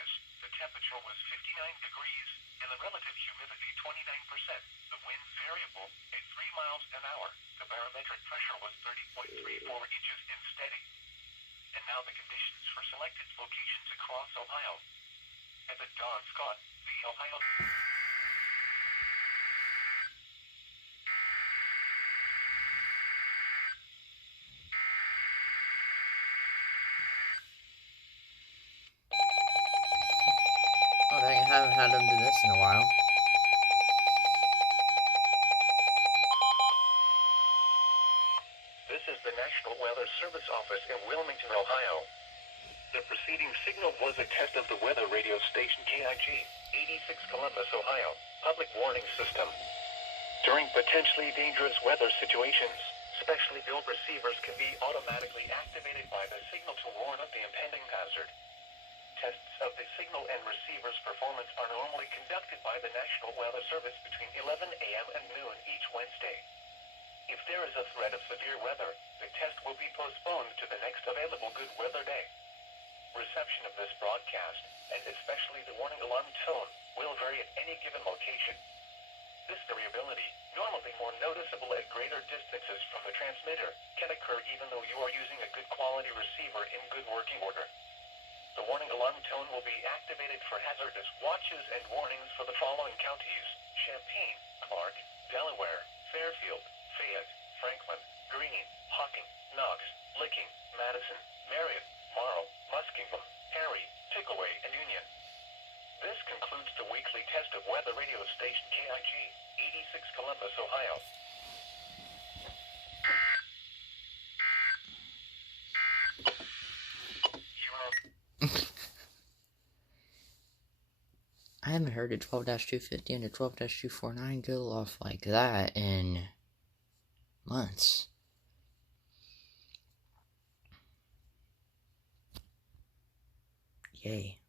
August, the temperature was 59 degrees and the relative humidity 29%. The wind variable at 3 miles an hour. The barometric pressure was 30.34 inches and steady. And now the conditions for selected locations across Ohio. At the Don Scott, the Ohio... Oh dang, I haven't had them do this in a while. This is the National Weather Service Office in Wilmington, Ohio. The preceding signal was a test of the weather radio station KIG, 86 Columbus, Ohio, public warning system. During potentially dangerous weather situations, specially built receivers can be automatically activated by the signal to warn of the impending hazard. Tests of the signal and receiver's performance are normally conducted by the National Weather Service between 11 a.m. and noon each Wednesday. If there is a threat of severe weather, the test will be postponed to the next available good weather day. Reception of this broadcast, and especially the warning alarm tone, will vary at any given location. This variability, normally more noticeable at greater distances from the transmitter, can occur even though you are using a good quality receiver in good working order. The warning alarm tone will be activated for hazardous watches and warnings for the following counties: Champaign, Clark, Delaware, Fairfield, Fayette, Franklin, Greene, Hocking, Knox, Licking, Madison, Marion, Marl, Muskingum, Perry, Pickaway, and Union. This concludes the weekly test of weather radio station KIG, 86 Columbus, Ohio. I haven't heard a 12-250 and a 12-249 go off like that in months. Yay.